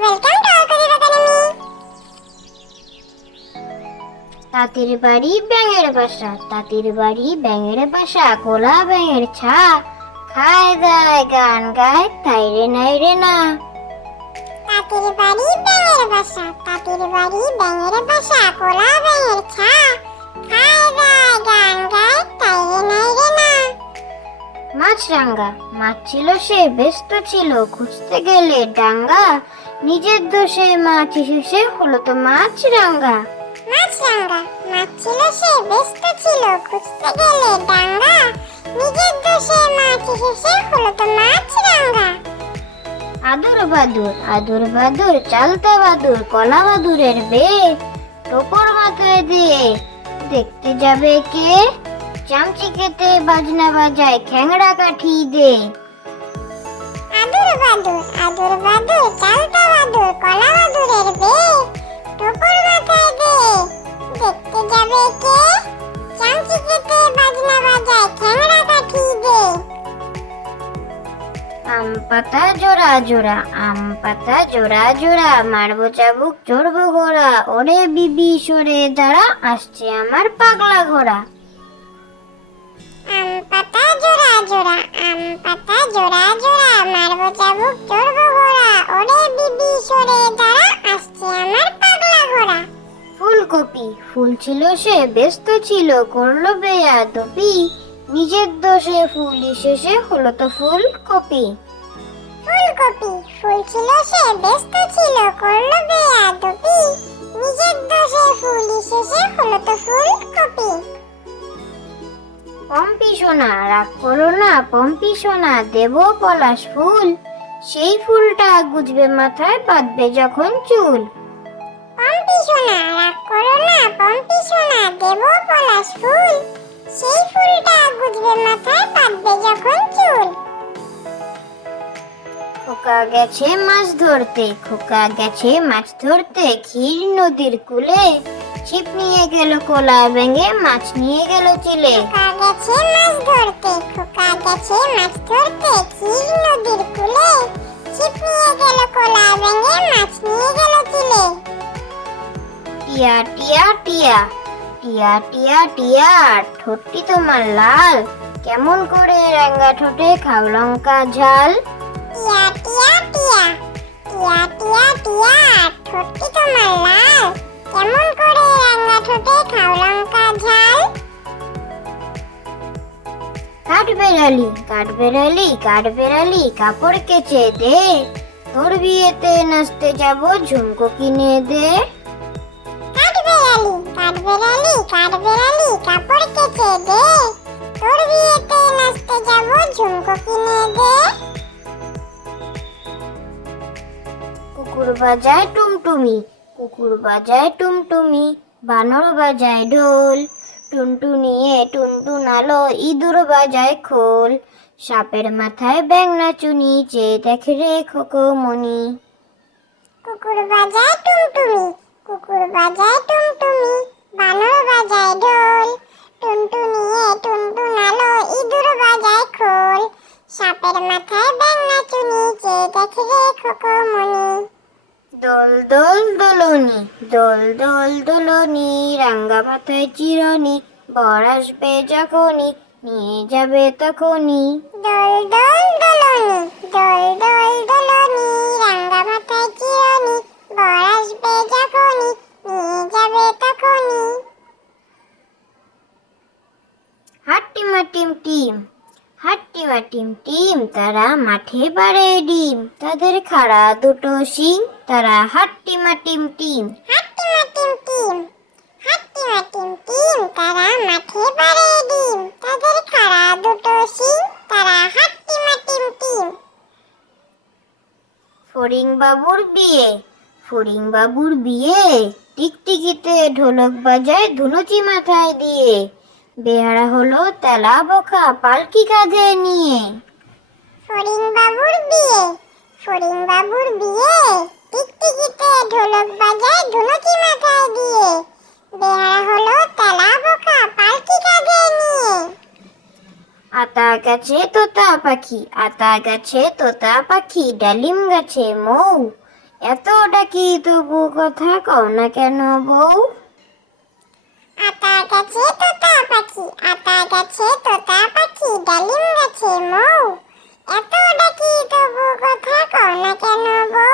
Welcome to academy তাঁতির বাড়ি ব্যাঙের বাসা তাঁতির বাড়ি ব্যাঙের বাসা কোলা ব্যাঙের ছা খায় দায় গান গায় তাই রে নাই রে না তাঁতির বাড়ি ব্যাঙের বাসা তাঁতির বাড়ি ব্যাঙের বাসা কোলা ব্যাঙের ছা খায় গায় গান গায় তাই রে নাই রে না মাছ রাঙ্গা মাছ ছিল সে ব্যস্ত ছিল খুঁজতে গেলে ডাঙ্গা নিজের দোষে মাছ এসে হলো তো মাছ রাঙ্গা মাছ রাঙ্গা মাছ ছিল সে ব্যস্ত ছিল খুঁজতে গেলে ডাঙ্গা নিজের দোষে মাছ এসে হলো তো মাছ রাঙ্গা আদুর বাদুর আদুর বাদুর চালতা বাদুর কলা বাদুরের বে টোপর মাথায় দিয়ে দেখতে যাবে কে? চামচি খেতে বাজনা বাজায় খ্যাংড়া কাঠি দে। আদুর বাদুর আদুর বাদুর পাতা জোড়া জোড়া আম পাতা জোড়া জোড়া মারবো চাবুক চড়বো ঘোড়া ওরে বিবি সরে দাঁড়া আসছে আমার পাগলা ঘোড়া। আম পাতা জোড়া জোড়া আম পাতা জোড়া জোড়া মারবো চাবুক চড়বো ঘোড়া ওরে বিবি সরে দাঁড়া আসছে আমার পাগলা ঘোড়া। ফুলকপি ফুল ছিল সে ব্যস্ত ছিল করল বেয়া দপি নিজের দোষে ফুল শেষে হলো তো ফুলকপি। ফুলকপি। ফুল ছিল সে ব্যস্ত ছিল করল বেয়া দপি নিজের দোষে ফুল শেষে হলো তো ফুলকপি। পম্পি সোনা রাগ করো না পম্পি সোনা দেব পলাশ ফুল। সেই ফুলটা গুজবে মাথায় বাঁধবে যখন চুল। পম্পি সোনা রাগ করো না পম্পি সোনা দেব পলাশ ফুল। সেই ফুলটা গুজবে মাথায় বাঁধবে যখন চুল। খোকা গেছে মাছ ধরতে খোকা গেছে মাছ ধরতে ক্ষীর নদীর কূলে। ছিপ নিয়ে গেল কোলা ব্যাঙে মাছ নিয়ে গেল চিলে। খোকা গেছে মাছ ধরতে খোকা গেছে মাছ ধরতে ক্ষীর নদীর কূলে। ছিপ নিয়ে গেল কোলা ভেঙে মাছ নিয়ে গেল চিলে। টিয়া টিয়া টিয়া টিয়া টিয়া টিয়া ঠোঁটটি তোমার লাল। কেমন করে রাঙ্গা ঠোঁটে খাও লঙ্কা ঝাল। টিয়া টিয়া টিয়া। টিয়া টিয়া টিয়া ঠোঁটটি তোমার লাল কেমন করে রাঙা ঠোঁটে খাও লঙ্কা ঝাল? কাঠ বেড়ালি কাঠ বেড়ালি কাঠ বেড়ালি কাপড় কেচে দে। তোর বিয়েতে নাচতে যাব ঝুমকো কিনে দে। কাঠ বেড়ালি কাঠ বেড়ালি কাঠ বেড়ালি কাপড় কেচে দে। তোর বিয়েতে নাচতে বাজায় টুমটুমি, কুকুর বাজায় টুমটুমি, বানর বাজায় ঢোল টুনটু নিয়ে টুনটুনিয়ে টুনটুনালো ইঁদুর বাজায় খোল, সাপের মাথায় ব্যাং নাচুনি যে দেখে রে খোকো মনি। কুকুর বাজায় টুমটুমি কুকুর বাজায় টুমটুমি বানর বাজায় ঢোল, টুনটুনিয়ে টুনটুনালো ইঁদুর বাজায় খোল, সাপের মাথায় দোলনি, দোল দোল, দোলনি, রাঙ্গা মাথায় চিরনি, বর আসবে যখনই, নিয়ে যাবে তখনই। দোল দোল, দোলনি, দোল দোল, দোলনি, রাঙ্গা হাট্টিমা টিম টিম তারা মাঠে বাড়ে ডিম। তাদের খাড়া দুটো শিং তারা হাট্টিমা টিম। টিম হাট্টিমা টিম টিম হাট্টিমা টিম টিম তারা মাঠে বাড়ে ডিম। তাদের খাড়া দুটো শিং তারা হাট্টিমা টিম। টিম ফড়িং বাবুর বিয়ে ফড়িং বাবুর বিয়ে। টিকটিকিতে ঢোলক বাজায় ধুনুচি মাথায় দিয়ে। বেহারা হলো তেলা বোকা পালকি কাঁধে নিয়ে। ফরিং বাবুর বিয়ে ফরিং বাবুর বিয়ে টিকটিকিতে ঢোলক বাজায় ধুনুচি মাথায় দিয়ে। বেহারা হলো তেলা বোকা পালকি কাঁধে নিয়ে। আতা গাছে তোতা পাখি আতা গাছে তোতা পাখি ডালিম গাছে মৌ। এত ডাকি তবু কথা কও না কেন বউ? আতা গাছে তোতা পাখি আতা গাছে তোতা পাখি, ডালিম গাছে মৌ। এত ডাকি তবু কথা কও না কেন বউ